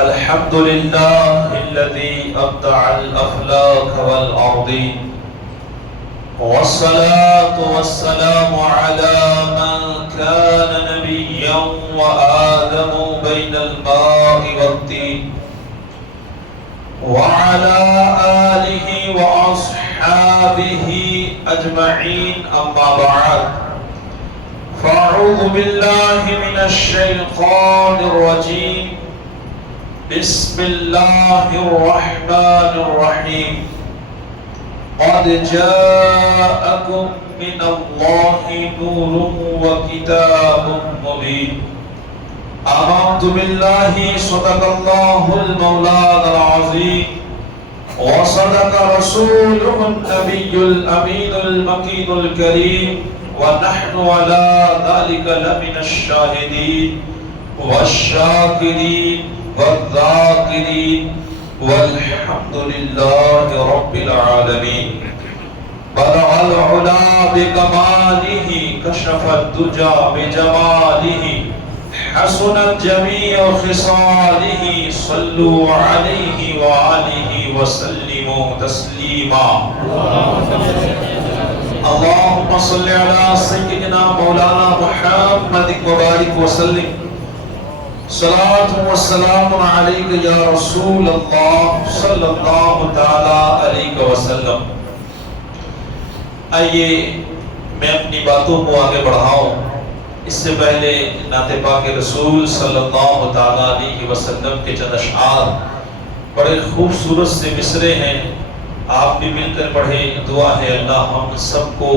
الحمد لله الذي أبدع الأخلاق والأرضين، والصلاة والسلام على من كان نبيا وآدم بين الماء والطين، وعلى آله وأصحابه أجمعين. أما بعد، فأعوذ بالله من الشيطان الرجيم. بسم الله الرحمن الرحيم. قد جاءكم من الله نور وكتاب مبين. آمنت بالله صدق الله المولانا العظيم، وصدق رسوله النبي الأمين المكين الكريم، ونحن على ذلك لمن الشاهدين والشاكرين والذاكرين، والحمد لله رب العالمين. بلغ العلا بكماله، كشف الدجى بجماله، حسنت جميع خصاله. صلوا عليه وآله وسلموا تسليما. اللهم صل على سيدنا مولانا محمد وبارك وسلم. صلاۃ والسلام علیک یا رسول اللہ صلی اللہ تعالی علیہ وسلم. آئیے میں اپنی باتوں کو آگے بڑھاؤں. اس سے پہلے نعت پاک رسول صلی اللہ تعالی علیہ وسلم کے چند اشعار بڑے خوبصورت سے مصرے ہیں، آپ بھی مل کر پڑھیں. دعا ہے اللہ ہم سب کو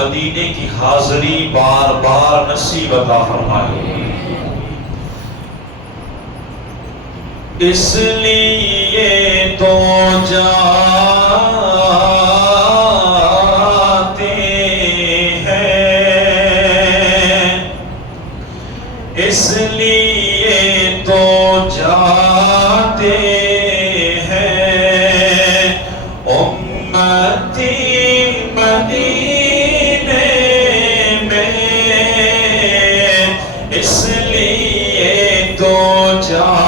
مدینے کی حاضری بار بار نصیب عطا فرمائے. اس لیے تو جاتے ہیں، اس لیے تو جاتے ہیں امتی مدینے میں، اس لیے تو جاتے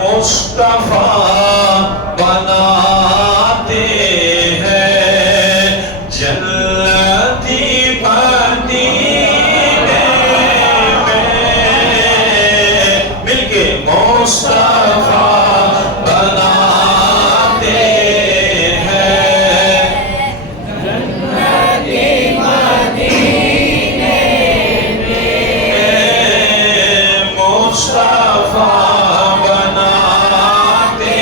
مصطفیٰ بناتے ہیں جنتی مدینے میں، مل کے مصطفیٰ بناتے ہیں جنتی مدینے میں، مصطفیٰ بناتے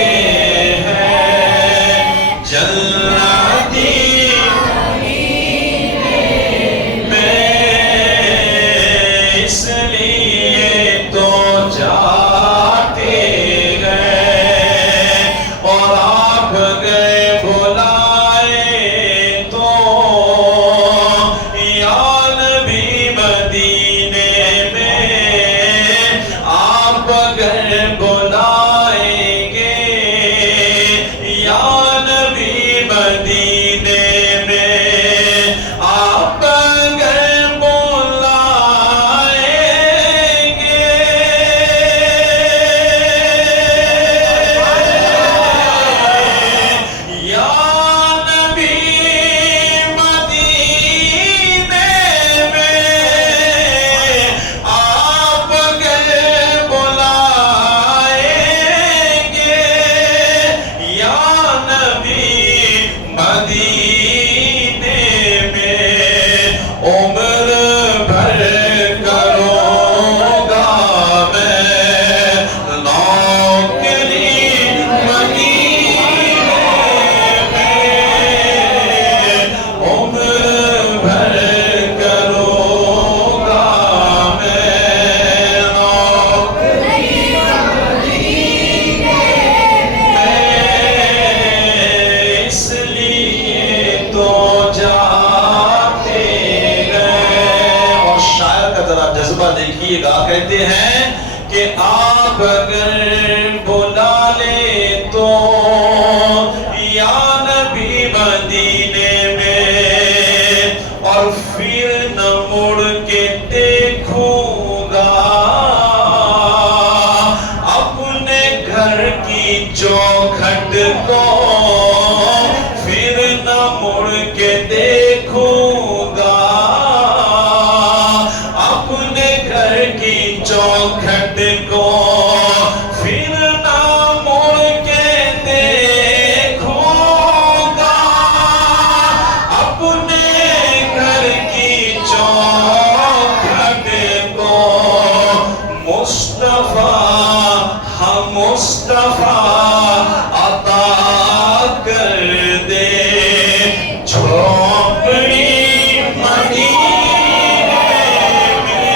ذرا جذبہ دیکھیے گا. کہتے ہیں کہ آپ اگر بلا لے تو یا نبی مدینے میں اور پھر نہ مڑ کے دیکھوں گا اپنے گھر کی چوکھٹ کو پھر نہ مڑ کے دیکھوں گا اپنے گھر کی چوکھٹ کو پھر نہ مڑ کے دیکھوں گا اپنے گھر کی چوکھٹ کو مصطفیٰ ہم مصطفیٰ عطا کر دے جھونپڑی مدینے میں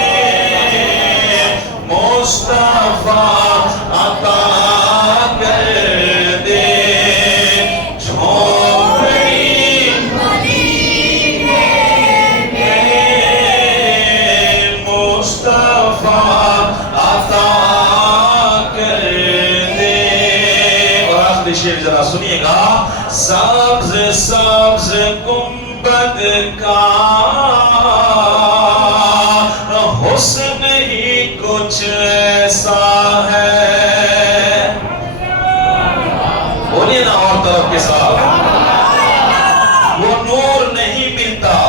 مصطفیٰ عطا کر دے جھونپڑی مدینے میں مصطفیٰ عطا کر دے. اور آخری شعر ذرا سنیے گا. سبز سبز گنبد کا حسن ہی کچھ ایسا ہے. بولیے نا اور طرف کے ساتھ. وہ نور نہیں ملتا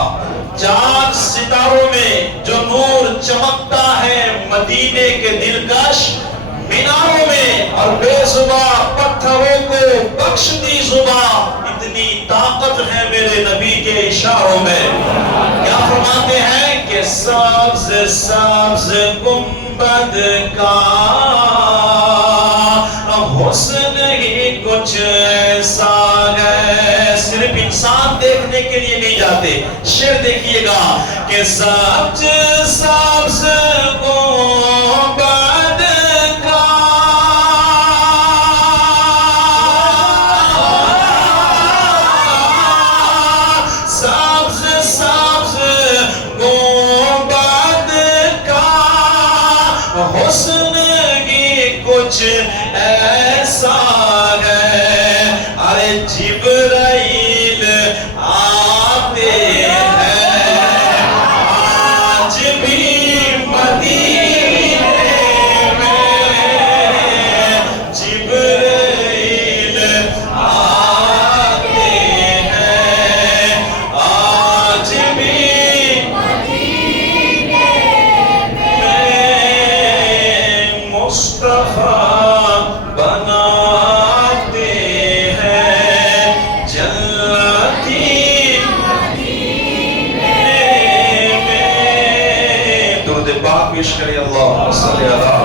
چاند ستاروں میں جو نور چمکتا ہے مدینے کے دلکش میناروں میں. اور بے زباں پتھروں کو بخشتی زباں اتنی طاقت ہے میرے نبی کے اشاروں میں. کیا فرماتے ہیں کہ سبز سبز گنبد کا حسن ہی کچھ ایسا ہے. صرف انسان دیکھنے کے لیے نہیں جاتے. شعر دیکھیے گا کہ سبز سبز گنبد کا سبز سبز گنبد کا حسن ہی کچھ ایسا ہے. ارے جبرائیل آتے ہیں آج بھی مدینے میں. جبرائیل آتے ہیں آج بھی مدینے میں. مصطفیٰ بناتے ہیں جنتی مدینے میں. درود پاک پیش کریں. اللہم صلی علی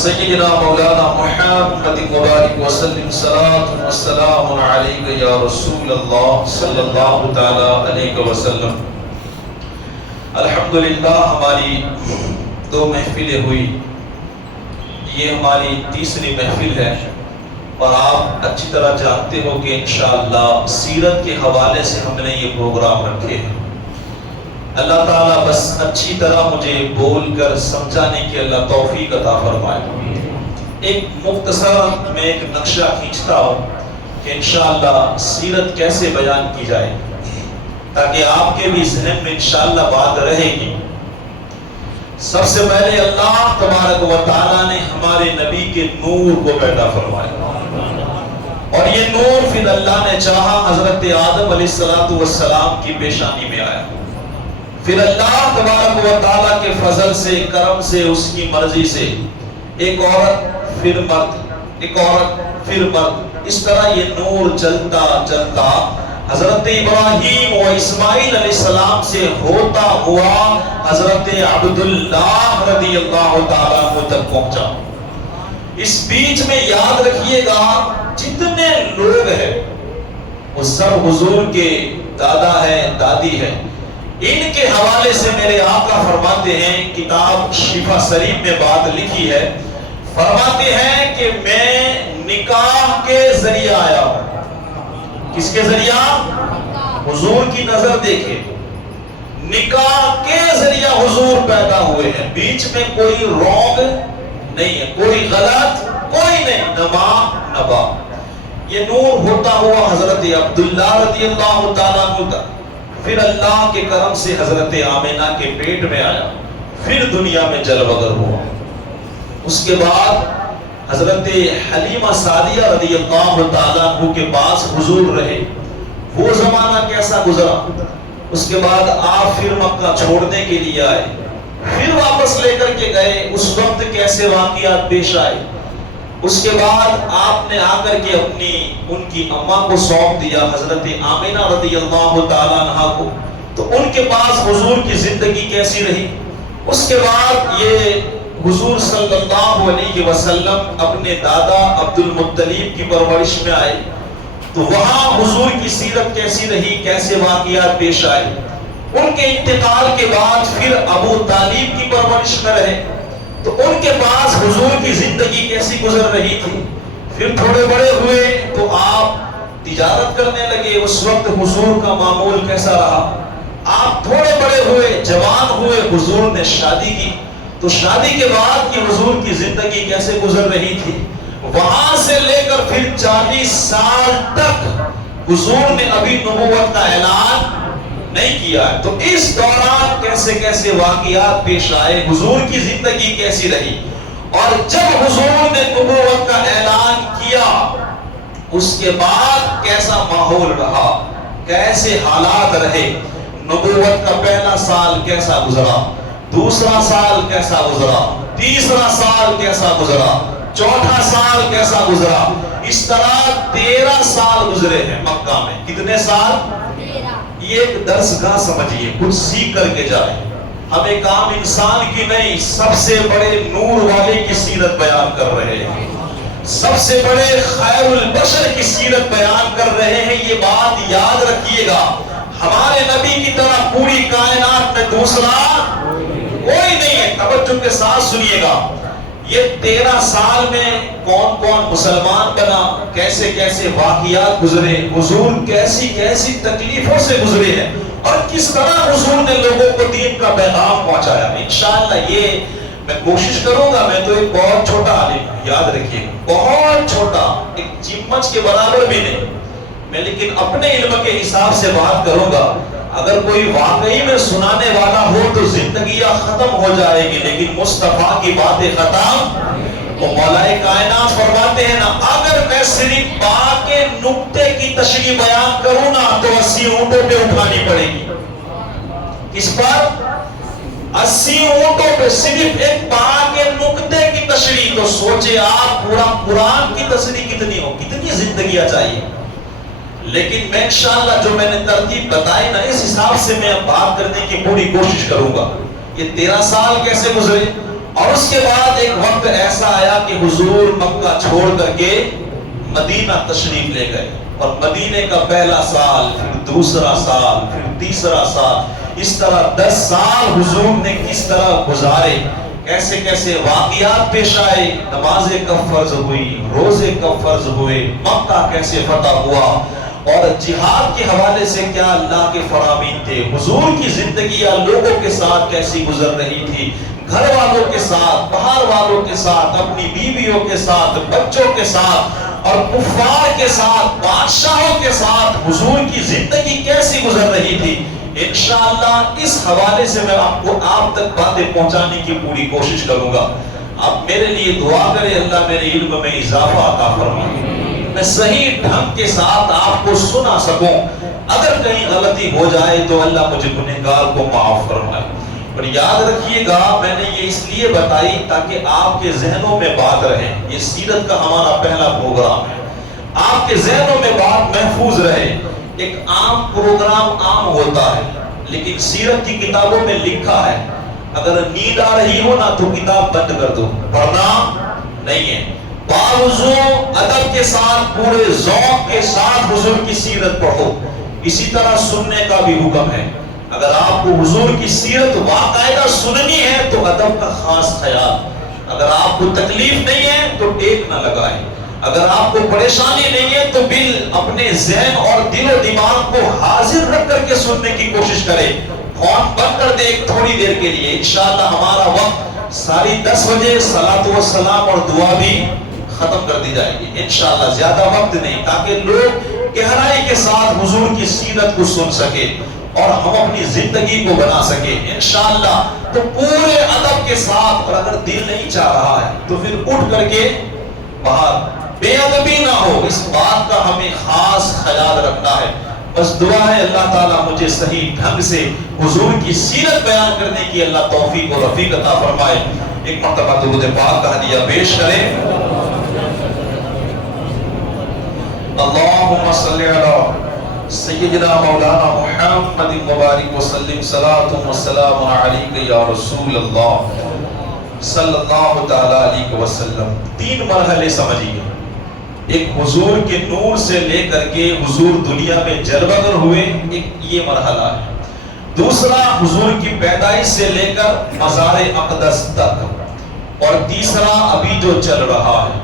سیدنا مولانا محمد مبارک وسلم. صلاۃ و سلام علیک یا رسول اللہ صلی اللہ تعالی علیہ وسلم. الحمدللہ ہماری 2 محفلیں ہوئی. یہ ہماری تیسری محفل ہے اور آپ اچھی طرح جانتے ہو کہ انشاءاللہ سیرت کے حوالے سے ہم نے یہ پروگرام رکھے ہیں. اللہ تعالیٰ بس اچھی طرح مجھے بول کر سمجھانے کی اللہ توفیق عطا فرمائے. ایک مختصر میں ایک نقشہ کھینچتا ہوں کہ انشاءاللہ سیرت کیسے بیان کی جائے تاکہ آپ کے بھی ذہن میں انشاءاللہ بات رہے گی. سب سے پہلے اللہ تبارک و تعالیٰ نے ہمارے نبی کے نور کو پیدا فرمایا اور یہ نور پھر اللہ نے چاہا حضرت آدم علیہ السلام کی پیشانی میں آیا. پھر اللہ تبارک و تعالیٰ کے فضل سے کرم سے اس کی مرضی سے ایک عورت پھر مرد ایک عورت پھر مرد اس طرح یہ نور چلتا چلتا حضرت ابراہیم و اسماعیل علیہ السلام سے ہوتا ہوا حضرت عبداللہ رضی اللہ تعالیٰ عنہ تک پہنچا. اس بیچ میں یاد رکھیے گا جتنے لوگ ہیں وہ سب حضور کے دادا ہے دادی ہے. ان کے حوالے سے میرے آقا فرماتے ہیں کتاب شفا شریف میں بات لکھی ہے. فرماتے ہیں کہ میں نکاح کے ذریعہ آیا ہوں. کس کے ذریعہ؟ حضور کی نظر دیکھے نکاح کے ذریعہ حضور پیدا ہوئے ہیں، بیچ میں کوئی رونگ نہیں ہے، کوئی غلط کوئی نہیں، نہ ماں نہ باپ۔ یہ نور ہوتا ہوا حضرت عبداللہ رضی اللہ تعالیٰ عنہ کا، پھر اللہ کے کرم سے حضرت آمنہ کے پیٹ میں آیا، پھر دنیا میں جلوگر ہوا۔ اس کے بعد حضرت حلیمہ سعدیہ رضی اللہ تعالیٰ عنہ کے پاس حضور رہے۔ وہ زمانہ کیسا گزرا؟ اس کے بعد آپ پھر مکہ چھوڑنے کے لیے آئے، پھر واپس لے کر کے گئے، اس وقت کیسے واقعات پیش آئے۔ اس کے بعد آپ نے آ کر کے ان کی اماں کو سونپ دیا، حضرت آمنہ رضی اللہ تعالیٰ عنہ کو، تو ان کے پاس حضور کی زندگی کیسی رہی۔ اس کے بعد یہ حضور صلی اللہ علیہ وسلم اپنے دادا عبد المطلب کی پرورش میں آئے، تو وہاں حضور کی سیرت کیسی رہی، کیسے واقعات پیش آئے۔ ان کے انتقال کے بعد پھر ابو طالب کی پرورش میں رہے، تو ان کے پاس حضور کی زندگی کیسی گزر رہی تھی۔ پھر تھوڑے بڑے ہوئے تو آپ تجارت کرنے لگے، اس وقت حضور کا معمول کیسا رہا۔ آپ تھوڑے بڑے ہوئے، جوان ہوئے، حضور نے شادی کی، تو شادی کے بعد کی حضور کی زندگی کیسے گزر رہی تھی۔ وہاں سے لے کر پھر 40 سال تک حضور نے ابھی نبوت کا اعلان نہیں کیا ہے، تو اس دوران کیسے کیسے واقعات پیش آئے، حضور کی زندگی کیسی رہی، اور جب حضور نے نبوت کا اعلان کیا اس کے بعد کیسا ماحول رہا، کیسے حالات رہے۔ نبوت کا پہلا سال کیسا گزرا، دوسرا سال کیسا گزرا، تیسرا سال کیسا گزرا، چوتھا سال کیسا گزرا، اس طرح 13 سال گزرے ہیں مکہ میں۔ کتنے سال؟ یہ ایک درس گاہ سمجھیے، کچھ سیکھ کر کے جائیں۔ ہم ایک عام انسان کی نہیں، سب سے بڑے نور والے کی سیرت بیان کر رہے ہیں، سب سے بڑے خیر البشر کی سیرت بیان کر رہے ہیں۔ یہ بات یاد رکھیے گا، ہمارے نبی کی طرح پوری کائنات میں دوسرا کوئی نہیں ہے۔ توجہ کے ساتھ سنیے گا، یہ 13 سال میں کون کون مسلمان بنا، کیسے کیسے واقعات گزرے، حضور کیسی کیسی تکلیفوں سے گزرے ہیں، اور کس طرح حضور نے لوگوں کو دین کا پیغام پہنچایا۔ انشاءاللہ یہ میں کوشش کروں گا، میں تو ایک بہت چھوٹا عالم ہوں، یاد رکھیے، بہت چھوٹا، ایک چمچ کے برابر بھی نہیں میں، لیکن اپنے علم کے حساب سے بات کروں گا۔ اگر کوئی واقعی میں سنانے والا ہو تو زندگیاں ختم ہو جائے گی، لیکن مصطفیٰ کی باتیں ختم، وہ مولا کائنات فرماتے ہیں نا، اگر میں صرف با کے نقطے کی تشریح بیان کروں نا تو 80 اونٹوں پہ اٹھانی پڑے گی۔ کس پر؟ 80 اونٹوں پہ صرف ایک با کے نقطے کی تشریح، تو سوچے آپ پورا قرآن کی تشریح کتنی ہو، کتنی زندگیاں چاہیے۔ لیکن میں انشاءاللہ جو میں نے ترتیب بتائی نا، اس حساب سے میں اب بات کرنے کی پوری کوشش کروں گا۔ یہ 13 سال کیسے گزرے، اور اس کے بعد ایک وقت ایسا آیا کہ حضور مکہ چھوڑ کر کے مدینہ تشریف لے گئے، اور مدینے کا پہلا سال، پھر دوسرا سال، پھر تیسرا سال، اس طرح 10 سال حضور نے کس طرح گزارے، کیسے کیسے واقعات پیش آئے۔ نمازیں کب فرض ہوئی، روزے کب فرض ہوئے، مکہ کیسے فتح ہوا، اور جہاد کے حوالے سے کیا اللہ کے فرامین تھے، حضور کی زندگیاں لوگوں کے ساتھ کیسی گزر رہی تھی، گھر والوں کے ساتھ، باہر والوں کے ساتھ، اپنی بیویوں کے ساتھ، بچوں کے ساتھ، اور کفار کے ساتھ، بادشاہوں کے ساتھ حضور کی زندگی کیسی گزر رہی تھی۔ انشاءاللہ اس حوالے سے میں آپ تک باتیں پہنچانے کی پوری کوشش کروں گا۔ آپ میرے لیے دعا کریں، اللہ میرے علم میں اضافہ عطا فرمائے، میں صحیح ڈھنگ کے ساتھ آپ کو سنا سکوں۔ اگر کہیں غلطی ہو جائے تو اللہ مجھے گنہگار کو معاف فرمائے۔ اور یاد رکھیے گا، میں نے یہ اس لیے بتائی تاکہ آپ کے ذہنوں میں بات رہے۔ یہ سیرت کا ہمارا پہلا پروگرام ہے، آپ کے ذہنوں میں بات محفوظ رہے۔ ایک عام پروگرام عام ہوتا ہے، لیکن سیرت کی کتابوں میں لکھا ہے اگر نیند آ رہی ہو نا تو کتاب بند کر دو، پڑھنا نہیں ہے۔ باوضو ادب کے ساتھ، پورے ذوق کے ساتھ حضور کی سیرت پڑھو۔ اسی طرح سننے کا بھی حکم ہے، اگر آپ کو حضور کی سیرت باقاعدہ سننی ہے تو ادب کا خاص خیال۔ اگر آپ کو تکلیف نہیں ہے تو ٹیک نہ لگائیں، اگر آپ کو پریشانی نہیں ہے تو اپنے ذہن اور دل و دماغ کو حاضر رکھ کر کے سننے کی کوشش کریں۔ فون بند کر دے ایک تھوڑی دیر کے لیے، انشاءاللہ ہمارا وقت 10:30 بجے صلاۃ و سلام اور دعا بھی ختم کر دی جائے گی انشاءاللہ، زیادہ وقت نہیں، تاکہ لوگ گہرائی کے ساتھ حضور کی سیرت کو سن سکے اور ہم اپنی زندگی کو بنا سکے انشاءاللہ۔ تو پورے ادب کے ساتھ، اور اگر دل نہیں چاہ رہا ہے تو پھر اٹھ کر کے باہر، بے ادبی نہ ہو، اس بات کا ہمیں خاص خیال رکھنا ہے۔ بس دعا ہے اللہ تعالیٰ مجھے صحیح ڈھنگ سے حضور کی سیرت بیان کرنے کی اللہ توفیق و رفیق عطا فرمائے۔ ایک مرتبہ درود پاک کا ہدیہ پیش کریں۔ اللہم صلی علی سیدنا مولانا محمد مبارک وسلم، صلاۃ و سلام علیک یا رسول اللہ صلی اللہ تعالی علیہ وسلم۔ 3 مرحلے سمجھیے، ایک حضور کے نور سے لے کر کے حضور دنیا میں جلوہ گر ہوئے، ایک یہ مرحلہ ہے۔ دوسرا حضور کی پیدائش سے لے کر مزار اقدس تک، اور تیسرا ابھی جو چل رہا ہے۔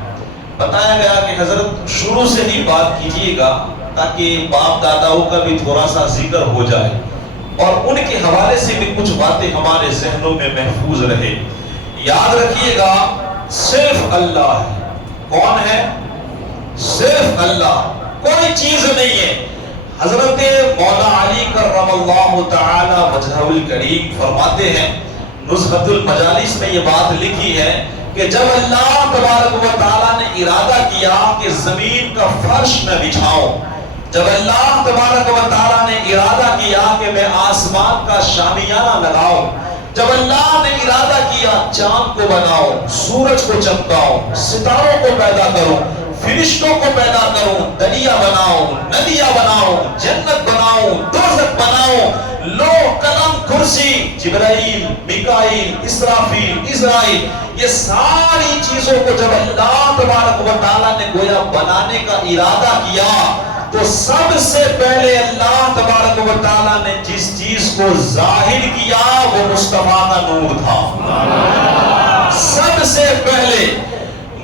بتایا گیا کہ حضرت شروع سے ہی بات کیجئے گا تاکہ باپ داداؤں کا بھی تھوڑا سا ذکر ہو جائے اور ان کے حوالے سے بھی کچھ باتیں ہمارے ذہنوں میں محفوظ رہے۔ یاد رکھیے گا، صرف اللہ ہے۔ کون ہے؟ صرف اللہ، کوئی چیز نہیں ہے۔ حضرت مولا علی کرم اللہ تعالی وجہہ الکریم فرماتے ہیں، نزہۃ المجالس میں یہ بات لکھی ہے کہ جب اللہ تبارک و تعالی نے ارادہ کیا کہ زمین کا فرش میں بچھاؤں، جب اللہ تبارک و تعالی نے ارادہ کیا کہ میں آسمان کا شامیانہ لگاؤں، جب اللہ نے ارادہ کیا چاند کو بناؤں، سورج کو چمکاؤں، ستاروں کو پیدا کروں، فرشتوں کو پیدا کروں، دریا بناؤں، ندیاں بناؤں، جنت بناؤں، دوزخ بناؤں، لوح قلم کرسی، جبرائیل، میکائیل، اسرافیل، اسرائیل، یہ ساری چیزوں کو جب اللہ تبارک و تعالیٰ نے گویا بنانے کا ارادہ کیا تو سب سے پہلے اللہ تبارک و تعالیٰ نے جس چیز کو ظاہر کیا وہ مصطفیٰ کا نور تھا۔ سب سے پہلے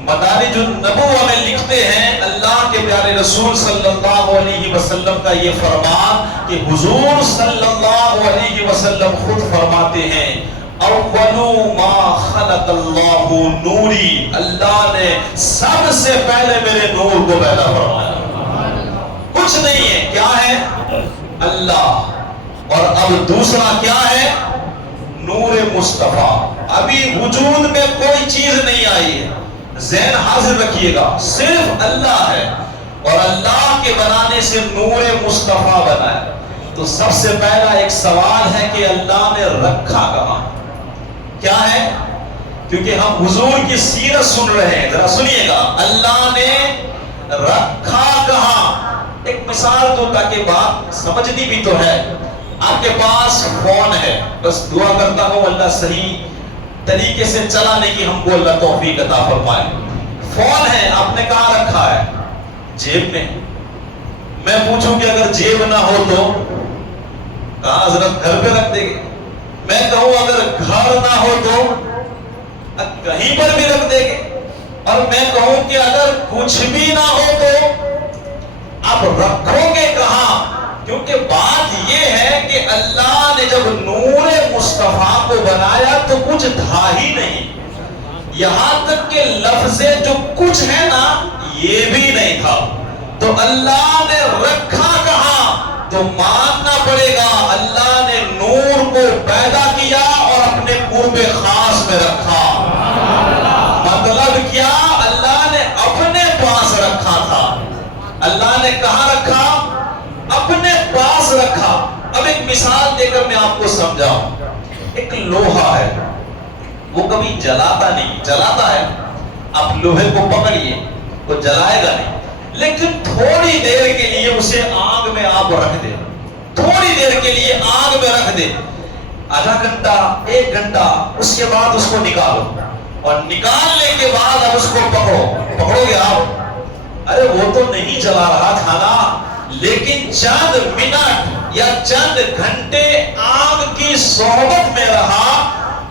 مدارج النبوہ میں لکھتے ہیں، اللہ کے پیارے رسول صلی اللہ علیہ وسلم کا یہ فرمان کہ حضور صلی اللہ علیہ وسلم خود فرماتے ہیں، اول ما خلق اللہ نوری، اللہ نے سب سے پہلے میرے نور کو پیدا فرمایا۔ کچھ نہیں ہے، کیا ہے؟ اللہ۔ اور اب دوسرا کیا ہے؟ نور مصطفیٰ۔ ابھی وجود میں کوئی چیز نہیں آئی ہے، ذہن حاضر رکھیے گا، صرف اللہ ہے، اور اللہ کے بنانے سے نور مصطفیٰ بنا ہے۔ تو سب سے پہلا ایک سوال ہے کہ اللہ نے رکھا کہاں؟ کیا ہے؟ کیونکہ ہم حضور کی سیرت سن رہے ہیں، ذرا سنیے گا، اللہ نے رکھا کہاں؟ ایک مثال دو تاکہ بات سمجھنی بھی تو ہے۔ آپ کے پاس فون ہے، بس دعا کرتا ہوں اللہ صحیح طریقے سے چلانے کی ہم کو اللہ توفیق عطا فرمائے۔ فون ہے، آپ نے کہاں رکھا ہے؟ جیب میں۔ میں پوچھوں کہ اگر جیب نہ ہو تو کہاں؟ حضرت گھر پہ رکھ دیں گے۔ میں کہوں اگر گھر نہ ہو تو کہیں پر بھی رکھ دیں گے، اور میں کہوں کہ اگر کچھ بھی نہ ہو تو آپ رکھو گے کہاں؟ کیونکہ بات یہ ہے کہ اللہ نے جب نور مصطفیٰ کو بنایا تو کچھ تھا ہی نہیں، یہاں تک کہ لفظ جو کچھ ہے نا یہ بھی نہیں تھا، تو اللہ نے رکھا کہاں؟ تو ماننا پڑے گا اللہ نے نور کو پیدا کیا اور اپنے قرب خاص میں رکھا۔ مطلب کیا؟ اللہ نے اپنے پاس رکھا تھا۔ اللہ نے کہاں رکھا؟ اپنے پاس رکھا۔ اب ایک مثال دے کر میں آپ کو سمجھاؤں۔ ایک لوہا ہے، وہ کبھی جلاتا نہیں، جلاتا ہے؟ آپ لوہے کو پکڑیے، وہ جلائے گا نہیں، لیکن تھوڑی دیر کے لیے اسے آگ میں آپ رکھ دیں، تھوڑی دیر کے لیے آگ میں رکھ دیں، آدھا گھنٹہ، 1 گھنٹہ، اس کے بعد اس کو نکالو، اور نکالنے کے بعد اب اس کو پکڑو گے آپ، ارے وہ تو نہیں جلا رہا تھا نا، لیکن چند منٹ یا چند گھنٹے آگ کی صحبت میں رہا،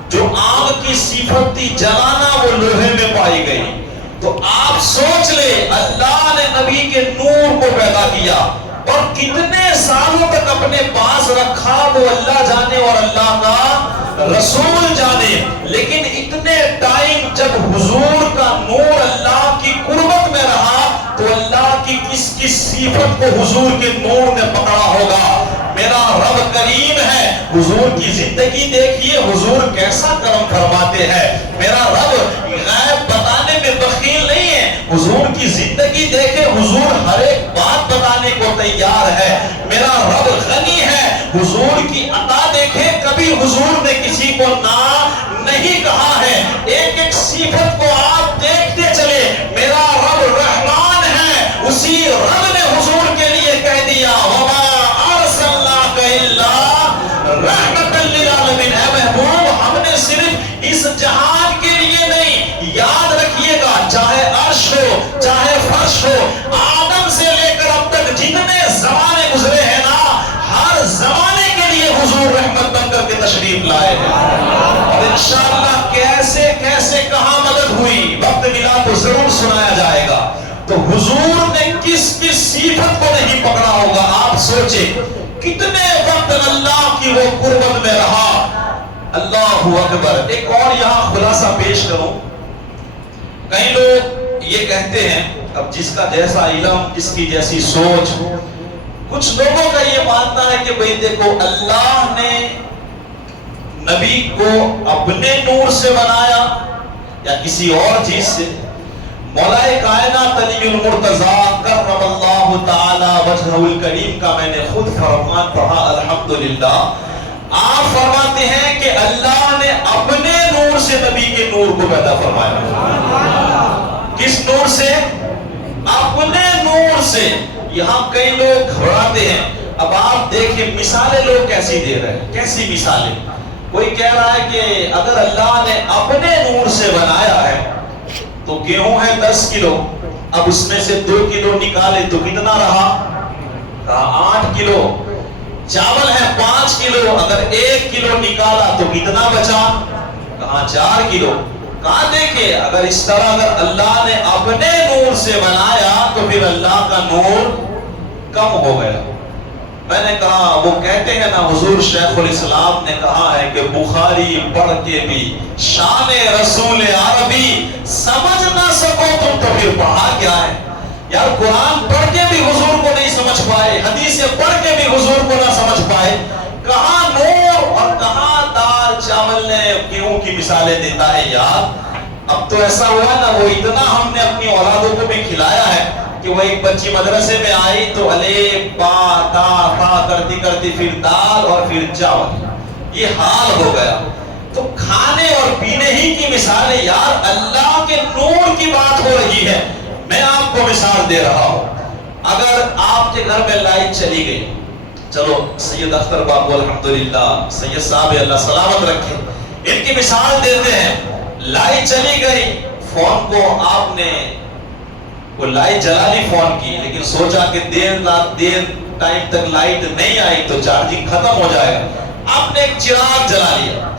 جو آگ کی صفت تھی جلانا وہ لوہے میں پائی گئی۔ تو آپ سوچ لے، اللہ نے نبی کے نور کو پیدا کیا، اور کتنے سالوں تک اپنے پاس رکھا وہ اللہ جانے اور اللہ کا رسول جانے، لیکن اتنے ٹائم جب حضور کا نور اللہ کی قربت میں رہا تو اللہ کی کس کس صفت کو حضور کے نور نے پکڑا ہوگا۔ میرا رب کریم ہے، حضور کی زندگی دیکھیے حضور کیسا کرم فرماتے ہیں۔ میرا رب غیب بتانے میں بخیل نہیں ہے، حضور کی زندگی دیکھے حضور ہر ایک بات بتانے کو تیار ہے۔ میرا رب غنی ہے، حضور کی عطا دیکھے کبھی حضور نے کسی کو نہ نہیں کہا ہے۔ ایک ایک صفت کو آپ دیکھتے چلے۔ میرا رب رحمان ہے، اسی رب نے حضور کے لیے کہہ دیا وما ارسلناک الا رحمۃ للعالمین۔ اے محبوب ہم نے صرف اس جہان کے لیے نہیں، یاد رکھیے گا چاہے عرش ہو چاہے فرش ہو، آدم سے لے کر اب تک جتنے زمانے گزرے ہیں نا، ہر زمانے کے لیے حضور رحمت بن کر کے تشریف لائے ہیں۔ اور انشاءاللہ کیسے کیسے کہاں مدد ہوئی، وقت ملا تو ضرور سنایا جائے گا۔ تو حضور نے کس کس صفت کو نہیں پکڑا ہوگا، آپ سوچیں کتنے وقت اللہ کی وہ قربت میں رہا۔ اللہ اکبر۔ ایک اور یہاں خلاصہ پیش کروں، کئی لوگ یہ کہتے ہیں، اب جس کا جیسا علم جس کی جیسی سوچ، کچھ لوگوں کا یہ ماننا ہے کہ بھئی دیکھو اللہ نے نبی کو اپنے نور سے بنایا یا کسی اور چیز سے۔ مولا کائنات علی المرتضیٰ کرم اللہ تعالی وجہہ الکریم کا میں نے خود فرمان پڑھا الحمدللہ۔ آپ فرماتے ہیں کہ اللہ نے اپنے نور سے نبی کے نور کو پیدا فرمایا۔ کس نور سے؟ اپنے نور سے۔ یہاں کئی لوگ گھبراتے ہیں۔ اب آپ دیکھیں مثالیں لوگ کیسی دے رہے ہیں، کیسی مثالیں۔ کوئی کہہ رہا ہے کہ اگر اللہ نے اپنے نور سے بنایا ہے تو گیہوں ہے 10 کلو، اب اس میں سے 2 کلو نکالے تو کتنا رہا؟ 8 کلو۔ چاول ہے 5 کلو، اگر 1 کلو نکالا تو کتنا بچا؟ کہاں 4 کلو۔ کہاں دیکھے اگر اس طرح اگر اللہ نے اپنے نور سے بنایا تو پھر اللہ کا نور کم ہو گیا۔ میں نے کہا وہ کہتے ہیں نا حضور شیخ الاسلام نے کہا ہے کہ بخاری پڑھ کے بھی شان رسول عربی سمجھ نہ سکو تم تو پھر پڑھا کیا ہے؟ یار قرآن پڑھ کے بھی حضور کو نہیں سمجھ پائے، حدیثیں پڑھ کے بھی حضور کو نہ سمجھ پائے، کہاں نور اور کہاں دال چاول نے گیہوں کی مثالیں دیتا ہے یار۔ اب تو ایسا ہوا نا وہ اتنا ہم نے اپنی اولادوں کو بھی کھلایا ہے کہ وہ ایک بچی مدرسے میں آئی تو الف با تا تا کرتی کرتی پھر دال اور پھر چاول، یہ حال ہو گیا۔ تو کھانے اور پینے ہی کی مثالیں یار، اللہ کے نور کی بات ہو رہی ہے۔ میں آپ کو مثال دے رہا ہوں، اگر آپ کے گھر میں لائٹ چلی گئی، چلو سید اختر بابو الحمدللہ، سید صاحب اللہ سلامت رکھے، ان کی مثال دیتے ہیں۔ لائٹ چلی گئی، فون کو آپ نے وہ لائٹ جلا لی فون کی، لیکن سوچا کہ دیر ٹائم تک لائٹ نہیں آئی تو چارجنگ ختم ہو جائے گا، آپ نے ایک چراغ جلا لیا۔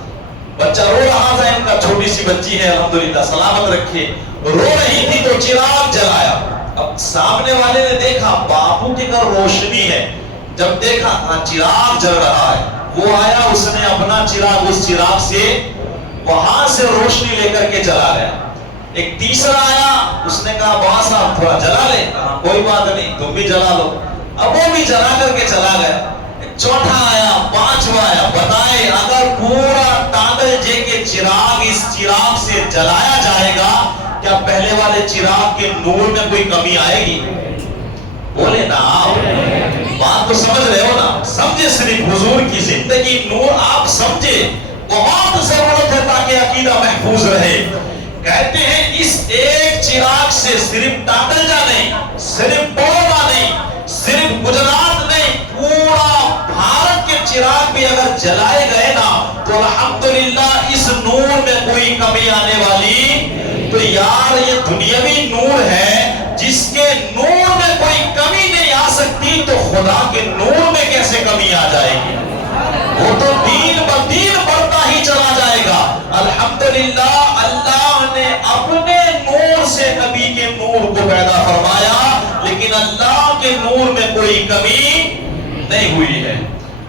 بچہ رو رہا تھا، ان کا چھوٹی سی بچی ہے الحمدللہ سلامت رکھے، رو رہی تھی تو چراغ جلایا۔ اب سامنے والے نے دیکھا باپو کے گھر روشنی ہے، جب دیکھا چراغ جل رہا ہے، وہ آیا اس نے اپنا چراغ اس چراغ سے وہاں سے روشنی لے کر کے جلا گیا۔ ایک تیسرا آیا، اس نے کہا بابا صاحب تھوڑا جلا لے، کوئی بات نہیں تم بھی جلا لو، اب وہ بھی جلا کر کے چلا گیا۔ چوتھا آیا، پانچواں آیا، بتائے اگر پورا ٹانگل جے کے چراغ اس چراغ سے جلایا جائے گا کیا پہلے والے چراغ کے نور میں کوئی کمی آئے گی؟ بولے نا، بات تو سمجھ رہے ہو نا؟ سمجھے صرف حضور کی زندگی نور آپ سمجھے، بہت ضرورت ہے تاکہ عقیدہ محفوظ رہے۔ کہتے ہیں اس ایک چراغ سے صرف ٹانگلجا نہیں، صرف بڑودا نہیں، صرف گجرات نہیں، پورا بھارت کے چراغ بھی اگر جلائے گئے نا تو الحمدللہ اس نور میں کوئی کمی آنے والی، تو یار یہ دنیاوی نور ہے جس کے نور میں کوئی کمی نہیں آ سکتی، تو خدا کے نور میں کیسے کمی آ جائے گی؟ وہ تو دین بدین بڑھتا ہی چلا جائے گا۔ الحمدللہ اللہ نے اپنے نور سے نبی کے نور کو پیدا فرمایا، لیکن لیکن اللہ کے نور میں کوئی کمی نہیں ہوئی ہے۔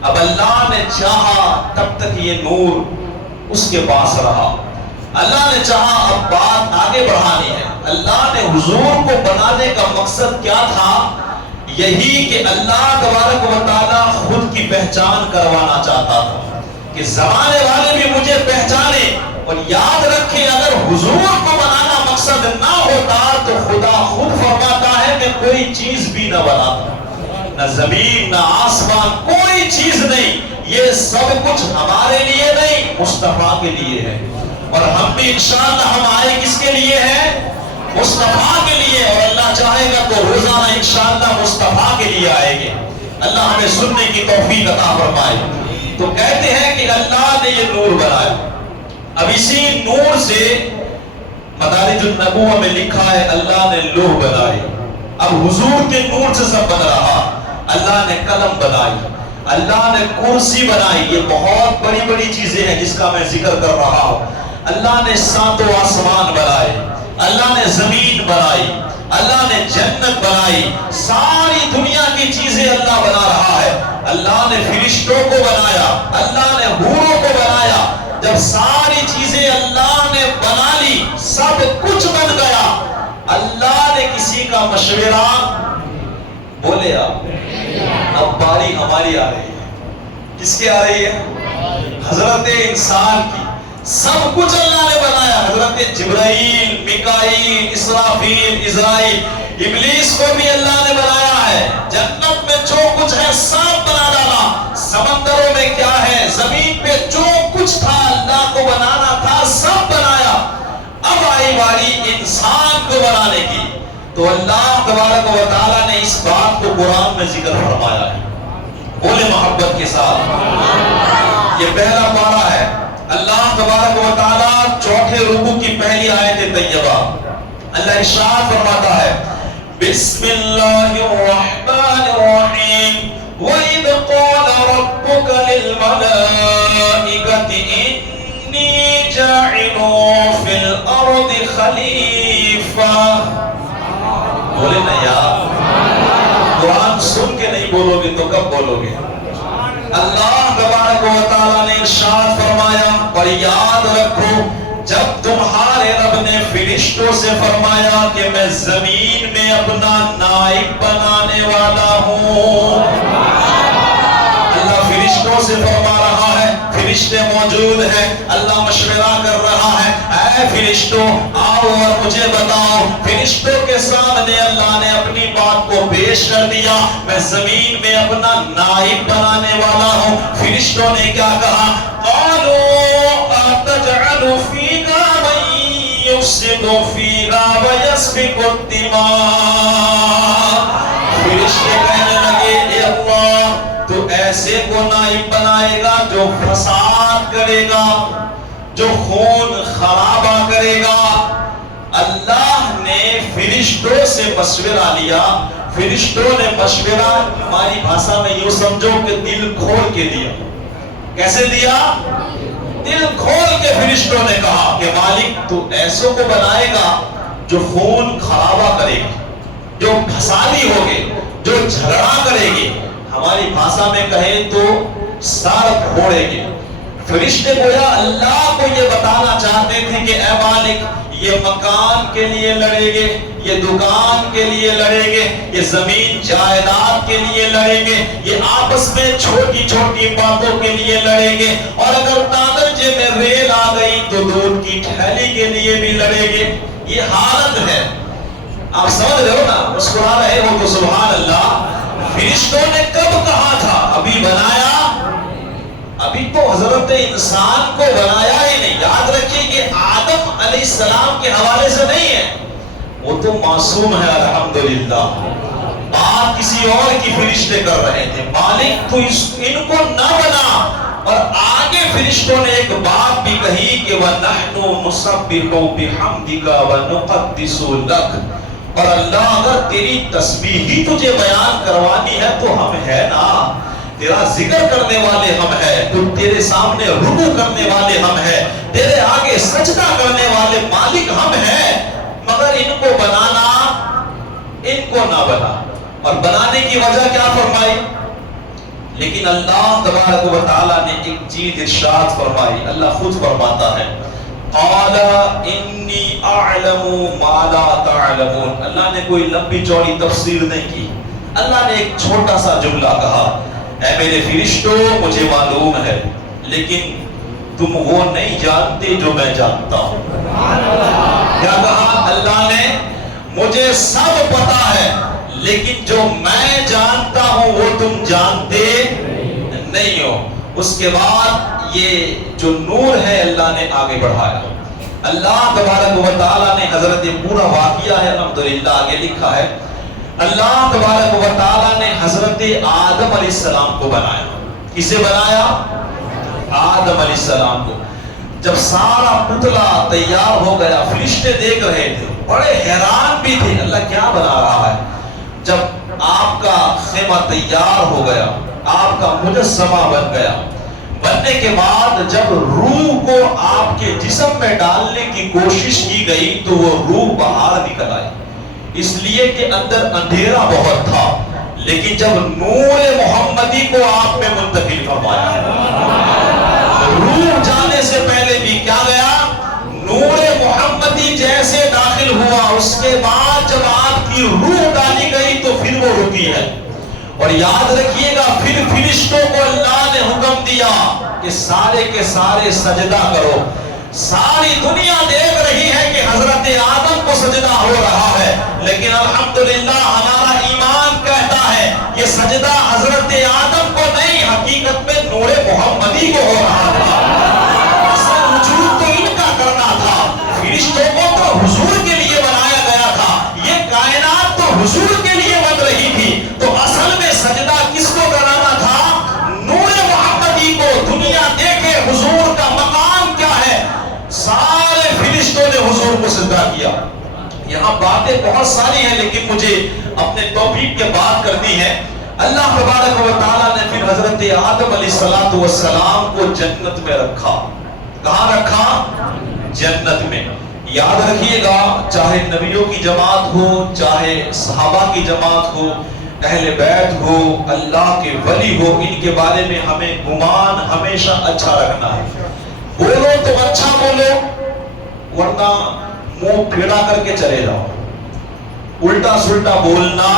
اب اللہ نے چاہا تب تک یہ نور اس کے پاس رہا، اللہ نے چاہا اب بات آگے بڑھانی ہے۔ اللہ نے حضور کو بنانے کا مقصد کیا تھا؟ یہی کہ اللہ تبارک و تعالیٰ خود کی پہچان کروانا چاہتا تھا کہ زمانے والے بھی مجھے پہچانے، اور یاد رکھیں اگر حضور کو بنانا مقصد نہ ہوتا تو خدا خود فرماتا ہے کہ کوئی چیز بھی نہ بناتا، نہ زمین نہ آسمان، کوئی چیز نہیں، یہ سب کچھ ہمارے لیے نہیں، مصطفیٰ کے لیے ہے۔ اور ہم بھی انشاءاللہ ہم آئے کس کے لیے ہیں؟ مصطفیٰ کے لیے، اور اللہ چاہے گا تو روزانہ انشاءاللہ مصطفیٰ کے لیے آئیں گے۔ اللہ ہمیں سننے کی توفیق عطا فرمائے۔ تو کہتے ہیں کہ اللہ نے یہ نور بنایا، اب اسی نور سے مدارج النبوہ میں لکھا ہے اللہ نے لوح بنائی، اب حضور کے نور سے سب بن رہا۔ اللہ نے قلم بنائی، اللہ نے کرسی بنائی، یہ بہت بڑی بڑی چیزیں ہیں جس کا میں ذکر کر رہا ہوں۔ اللہ نے ساتوں آسمان بنائے، اللہ نے زمین بنائی، اللہ نے جنت بنائی، ساری دنیا کی چیزیں اللہ بنا رہا ہے۔ اللہ نے فرشتوں کو بنایا، اللہ نے حوروں کو بنایا۔ جب ساری چیزیں اللہ نے بنا لی، سب کچھ بن گیا، اللہ نے کسی کا مشورہ بولے اب باری ہماری آ رہی ہے۔ کس کی آ رہی ہے؟ حضرت انسان کی۔ سب کچھ اللہ نے بنایا، حضرت جبرائیل، میکائیل، اسرافیل، عزرائیل، ابلیس کو بھی اللہ نے بنایا ہے۔ جنت میں جو کچھ ہے سب بنا ڈالا، سمندروں میں کیا ہے، زمین پہ جو کچھ تھا اللہ کو بنانا تھا سب بنایا۔ اب آئی باری انسان کو بنانے کی، تو اللہ تبارک و تعالیٰ نے اس بات کو قرآن میں ذکر فرمایا ہے۔ بولے محبت کے ساتھ، یہ پہلا پارہ ہے۔ اللہ تبارک و تعالیٰ چوتھے رکوع کی پہلی آیت طیبہ، اللہ ارشاد فرماتا ہے بسم اللہ الرحمن الرحیم وَإِذْ قَالَ رَبُّكَ لِلْمَلَائِكَةِ إِنِّي جَاعِلٌ فِي الْأَرْضِ خَلِيفَةً۔ بولے نا یار، قرآن سن کے نہیں بولو گے تو کب بولو گے؟ اللہ تبارک و تعالیٰ نے ارشاد فرمایا، اور یاد رکھو جب تمہارے رب نے فرشتوں سے فرمایا کہ میں زمین میں اپنا نائب بنانے والا ہوں، اللہ فرشتوں سے فرما رہا ہے، فرشتے موجود ہیں، اللہ مشورہ کر رہا ہے، اے فرشتوں آؤ اور مجھے بتاؤ۔ فرشتوں کے سامنے اللہ نے اپنی بات کو پیش کر دیا، میں زمین میں اپنا نائب بنانے والا ہوں۔ فرشتوں نے کیا کہا؟ قالوا اتجعل فیہا من یفسد فیہا ویسفک الدماء۔ فرشتے کہنے لگے اے اللہ تو ایسے کو نائب بنائے گا جو فساد کرے گا، جو خون خرابہ کرے گا۔ اللہ نے فرشتوں سے مشورہ لیا، فرشتوں نے مشورہ ہماری بھاشا میں یوں سمجھو کہ دل کھول کے دیا۔ کیسے دیا؟ دل کھول کے فرشتوں نے کہا کہ مالک تو ایسوں کو بنائے گا جو خون خرابہ کرے گا، جو فسادی ہوگے، جو جھگڑا کرے گی، ہماری بھاشا میں کہیں تو سر پھوڑے گے۔ فرشتے گویا اللہ کو یہ بتانا چاہتے تھے کہ اے مالک یہ مکان کے لیے لڑیں گے، یہ دکان کے لیے لڑیں گے، یہ زمین جائیداد کے لیے لڑیں گے، یہ آپس میں چھوٹی چھوٹی باتوں کے لیے لڑیں گے، اور اگر تانجے میں ریل آ گئی تو دودھ کی تھیلی کے لیے بھی لڑیں گے۔ یہ حالت ہے، آپ سمجھ رہے ہو نا؟ مسکرا رہے ہو تو سبحان اللہ۔ فرشتوں نے کب کہا تھا؟ ابھی بنایا، ابھی تو حضرت انسان کو بنایا ہی نہیں۔ یاد رکھیے کہ آدم علیہ السلام کے حوالے سے نہیں ہے، وہ تو معصوم ہے الحمدللہ۔ بات کسی اور کی فرشتے کر رہے تھے، مالک تو ان کو نہ بنا۔ اور آگے فرشتوں نے ایک بات بھی کہی کہ وَنَحْنُ نُسَبِّحُ بِحَمْدِكَ وَنُقَدِّسُ لَكَ۔ اور اللہ اگر تیری تسبیح ہی تجھے بیان کروانی ہے تو ہم ہے نا، تیرا ذکر کرنے والے ہم ہیں، تو تیرے سامنے رکوع کرنے والے ہم ہیں، تیرے آگے سجدہ کرنے والے مالک ہم ہیں، مگر ان کو بنانا، ان کو نہ بنا۔ اور بنانے کی وجہ کیا فرمائی؟ لیکن اللہ تبارک و تعالیٰ نے ایک چیز ارشاد فرمائی. اللہ خود فرماتا ہے قال انی اعلم ما لا تعلمون. اللہ نے کوئی لمبی چوڑی تفسیر نہیں کی. اللہ نے ایک چھوٹا سا جملہ کہا اے میرے فرشتوں مجھے معلوم ہے لیکن تم وہ نہیں جانتے جو میں جانتا ہوں. کیا کہا اللہ نے؟ مجھے سب پتا ہے لیکن جو میں جانتا ہوں وہ تم جانتے نہیں ہو. اس کے بعد یہ جو نور ہے اللہ نے آگے بڑھایا. اللہ تبارک و تعالیٰ نے حضرت پورا واقعہ ہے الحمدللہ آگے لکھا ہے. اللہ تبارک و تعالیٰ نے حضرت آدم علیہ السلام کو بنایا. کسے بنایا؟ آدم علیہ السلام کو. جب سارا پتلا تیار ہو گیا فرشتے دیکھ رہے تھے, بڑے حیران بھی تھے اللہ کیا بنا رہا ہے. جب آپ کا خیمہ تیار ہو گیا, آپ کا مجسمہ بن گیا, بننے کے بعد جب روح کو آپ کے جسم میں ڈالنے کی کوشش کی گئی تو وہ روح باہر نکل آئی, اس لیے کہ اندر اندھیرا بہت تھا. لیکن جب نور محمدی کو آپ میں منتقل فرمایا, روح جانے سے پہلے بھی کیا گیا؟ نور محمدی جیسے داخل ہوا, اس کے بعد جب آپ کی روح ڈالی گئی تو پھر وہ رکی ہے. اور یاد رکھیے گا پھر فرشتوں کو اللہ نے حکم دیا کہ سارے کے سارے سجدہ کرو. ساری دنیا دیکھ رہی ہے کہ حضرت آدم کو سجدہ ہو رہا ہے, لیکن الحمدللہ ہمارا ایمان کہتا ہے یہ سجدہ حضرت آدم کو نہیں, حقیقت میں نور محمدی کو ہو رہا تھا. اصل وجود تو ان کا کرنا تھا, فرشتوں کو تو حضور کے لیے بنایا گیا تھا, یہ کائنات تو حضور کے لیے بن رہی تھی. تو اصل میں سجدہ کس کو کرانا تھا؟ نور محمدی کو. دنیا دیکھے حضور کا مقام کیا ہے, سارے فرشتوں نے حضور کو سجدہ کیا. یہاں باتیں بہت ساری ہیں لیکن مجھے اپنے توفیق کے بات کرنی ہے. اللہ تبارک و تعالیٰ نے پھر حضرت آدم علیہ السلام کو جنت میں رکھا. کہاں رکھا؟ جنت میں. یاد رکھیے گا چاہے نبیوں کی جماعت ہو, چاہے صحابہ کی جماعت ہو, اہل بیت ہو, اللہ کے ولی ہو, ان کے بارے میں ہمیں گمان ہمیشہ اچھا رکھنا ہے. بولو تو اچھا بولو, ورنہ منہ پھیڑا کر کے چلے جاؤ. الٹا سلٹا بولنا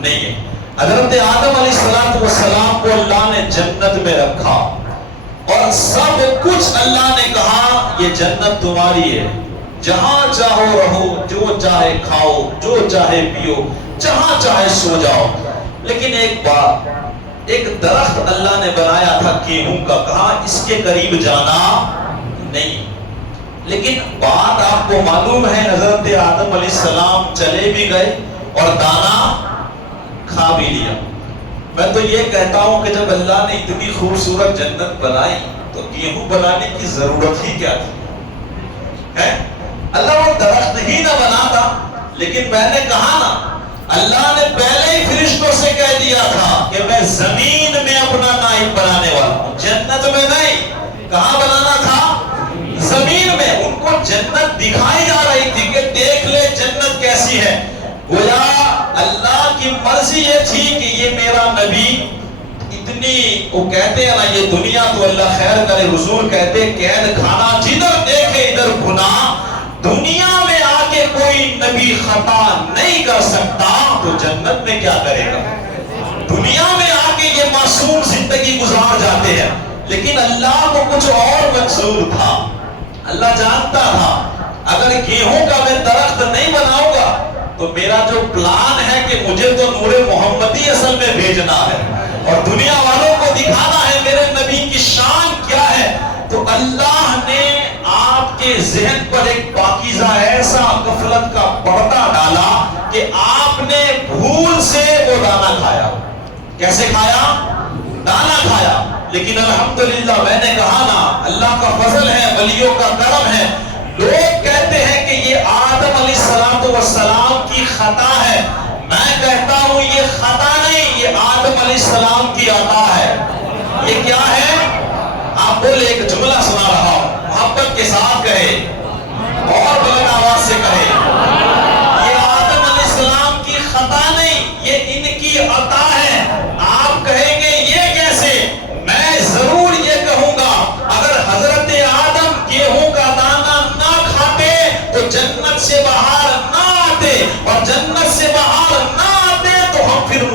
نہیں ہے. حضرت آدم علیہ السلام کو اللہ نے جنت میں رکھا اور سب کچھ اللہ نے کہا یہ جنت تمہاری ہے, جہاں چاہو رہو, جو چاہے کھاؤ, جو چاہے پیو, جہاں چاہے سو جاؤ. لیکن ایک بات, ایک درخت اللہ نے بنایا تھا گیہوں کا, کہا اس کے قریب جانا نہیں. لیکن بات آپ کو معلوم ہے حضرت آدم علیہ السلام چلے بھی گئے اور دانا کھا بھی لیا. میں تو یہ کہتا ہوں کہ جب اللہ نے اتنی خوبصورت جنت بنائی تو گیہوں بنانے کی ضرورت ہی کیا تھی؟ اللہ وہ درخت ہی نہ بناتا. لیکن میں نے کہا نا, اللہ نے پہلے ہی فرشتوں سے کہہ دیا تھا کہ میں زمین میں اپنا نائب بنانے والا ہوں, جنت میں نہیں. کہاں بنانا تھا؟ زمین میں. ان کو جنت دکھائی جا رہی تھی کہ دیکھ لے جنت کیسی ہے. گویا اللہ کی مرضی یہ تھی کہ یہ میرا نبی اتنی, وہ کہتے ہیں نا یہ دنیا تو اللہ خیر کرے, حضور کہتے قید خانہ جدھر دیکھے ادھر گناہ, دنیا میں آ کے کوئی نبی خطا نہیں کر سکتا تو جنت میں کیا کرے گا. دنیا میں آ کے یہ معصوم زندگی گزار جاتے ہیں, لیکن اللہ کو کچھ اور منظور تھا. اللہ جانتا تھا اگر گیہوں کا میں درخت نہیں بناؤں گا تو میرا جو پلان ہے کہ مجھے تو نور محمدی اصل میں بھیجنا ہے اور دنیا والوں کو دکھانا ہے میرے نبی کی شان کیا ہے. تو اللہ نے آپ کے ذہن پر ایک پاکیزہ ایسا غفلت کا پردہ ڈالا کہ آپ نے بھول سے وہ دانا کھایا. کیسے کھایا؟ دانا کھایا. لیکن الحمدللہ میں نے کہا نا اللہ کا فضل ہے, ولیوں کا کرم ہے. لوگ کہتے ہیں کہ یہ آدم علیہ السلام کی خطا ہے. میں کہتا ہوں یہ خطا نہیں, یہ آدم علیہ السلام کی عطا ہے. یہ کیا ہے؟ آپ بولے, ایک جملہ سنا رہا ہوں, محبت کے ساتھ کہے اور بلند آواز سے کہے, یہ آدم علیہ السلام کی خطا نہیں, یہ ان کی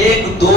1, 2,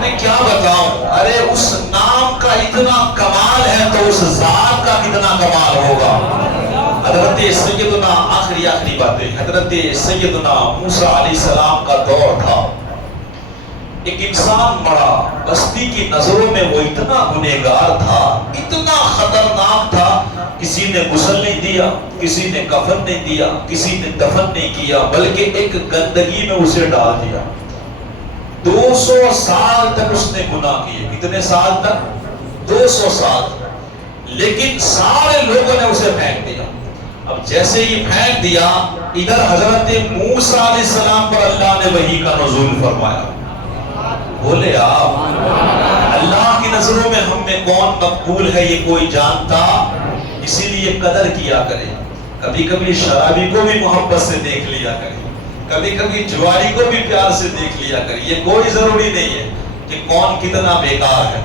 میں کیا بتاؤں، ارے اس نام کا اتنا کمال ہے تو اس ذات کا کتنا کمال ہوگا۔ حضرت سیدنا آخری باتیں، حضرت سیدنا موسیٰ علیہ السلام کا دور تھا، ایک انسان مرا، بستی کی نظروں میں وہ اتنا گنہگار تھا، اتنا خطرناک تھا، کسی نے غسل نہیں دیا، کسی نے کفن نہیں دیا، کسی نے دفن نہیں کیا، بلکہ ایک گندگی میں اسے ڈال دیا۔ 200 سال تک اس نے گناہ کیے۔ کتنے سال تک؟ 200 سال۔ لیکن سارے لوگوں نے اسے پھینک دیا۔ اب جیسے ہی پھینک دیا، ادھر حضرت موسیٰ علیہ السلام پر اللہ نے وحی کا نزول فرمایا۔ بولے آپ، اللہ کی نظروں میں ہم میں کون مقبول ہے یہ کوئی جانتا، اسی لیے قدر کیا کرے۔ کبھی کبھی شرابی کو بھی محبت سے دیکھ لیا کرے، کبھی کبھی جواری کو بھی پیار سے دیکھ لیا کرے۔ یہ کوئی ضروری نہیں ہے کہ کون کتنا بیکار ہے۔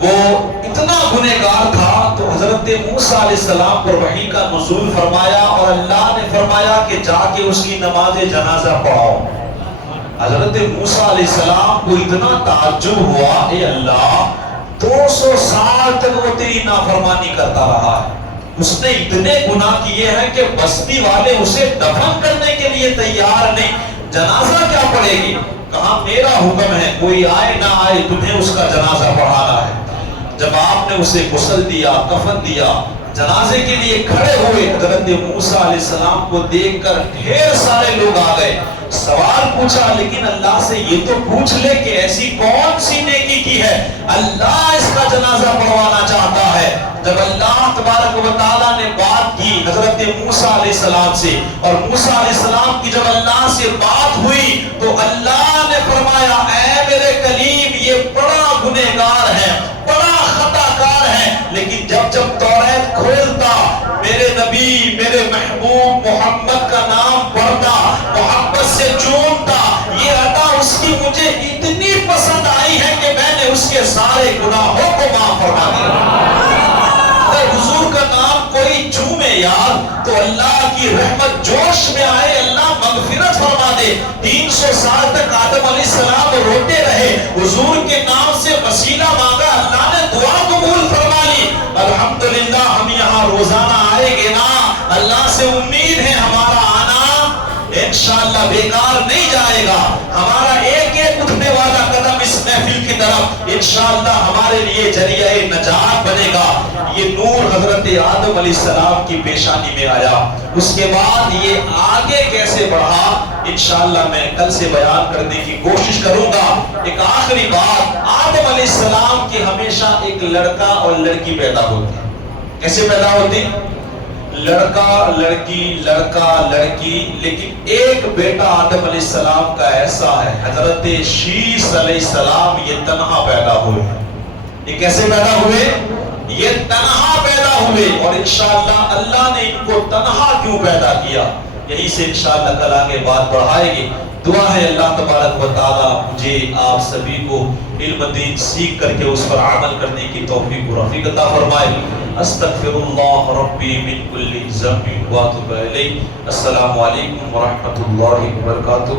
وہ اتنا گنہگار تھا تو حضرت موسیٰ علیہ السلام پر وحی کا نزول فرمایا، اور اللہ نے فرمایا کہ جا کے اس کی نماز جنازہ پڑھاؤ۔ حضرت موسیٰ علیہ السلام کو اتنا تعجب ہوا، اے اللہ 200 سال تک وہ تیری نافرمانی کرتا رہا ہے، اس نے اتنے گناہ کیے ہیں کہ بستی والے اسے دفن کرنے کے لیے تیار نہیں، جنازہ کیا پڑے گی؟ کہا میرا حکم ہے، کوئی آئے نہ آئے تمہیں اس کا جنازہ پڑھانا ہے۔ جب آپ نے اسے غسل دیا، کفن دیا، جنازے کے لیے کھڑے ہوئے، حضرت موسیٰ علیہ السلام کو دیکھ کر ڈھیر سارے لوگ آ گئے۔ سوال پوچھا، لیکن اللہ سے یہ تو پوچھ لے کہ ایسی کون سی نیکی کی ہے اللہ اس کا جنازہ پڑھوانا چاہتا ہے۔ جب اللہ تبارک و تعالیٰ نے بات کی حضرت موسیٰ علیہ السلام سے، اور موسیٰ علیہ السلام کی جب اللہ سے بات ہوئی تو اللہ نے فرمایا، اے میرے کلیم یہ بڑا گنہگار ہے، بڑا خطا کار ہے، لیکن جب توریت کھولتا، میرے نبی میرے محبوب محمد کا نام پڑھتا، محبت سے چومتا، یہ عطا اس کی مجھے اتنی پسند آئی ہے کہ میں نے اس کے سارے گناہوں کو معاف فرما دیا۔ اگر حضور کا نام کوئی چومے یار تو اللہ کی رحمت جوش میں آئے، اللہ مغفرت فرما دے۔ 300 سال تک آدم علیہ السلام روتے رہے، حضور کے نام سے وسیلہ مانگا، اللہ نے دعا قبول فرما لی۔ الحمدللہ ہم یہاں روزانہ آئیں گے نا، اللہ سے امید ہے ہمارا آنا انشاءاللہ بیکار نہیں جائے گا، ہمارا ایک ایک اٹھنے والا قدم اس محفل کی طرف انشاءاللہ ہمارے لیے ذریعہ نجات بنے گا۔ یہ نور حضرت آدم علیہ السلام کی پیشانی میں آیا، اس کے بعد یہ آگے کیسے بڑھا انشاءاللہ میں کل سے بیان کرنے کی کوشش کروں گا۔ ایک آخری بات، آدم علیہ السلام کی ہمیشہ ایک لڑکا اور لڑکی پیدا ہوتی، کیسے پیدا ہوتی؟ لڑکا لڑکی لڑکا لڑکی، لیکن ایک بیٹا آدم علیہ السلام کا ایسا ہے، حضرت شیس علیہ السلام یہ تنہا پیدا ہوئے۔ یہ کیسے پیدا ہوئے؟ یہ تنہا پیدا ہوئے، اور انشاءاللہ اللہ نے ان کو تنہا کیوں پیدا کیا یہی سے انشاءاللہ کل آگے بات بڑھائے گی۔ دعا ہے اللہ تبارک و تعالیٰ مجھے آپ سبھی کو علم دین سیکھ کر کے اس پر عمل کرنے کی توفیق و رفیق عطا فرمائے۔ استغفر اللہ ربی من کل ذنب واتوب الیہ۔ السلام علیکم ورحمۃ اللہ وبرکاتہ۔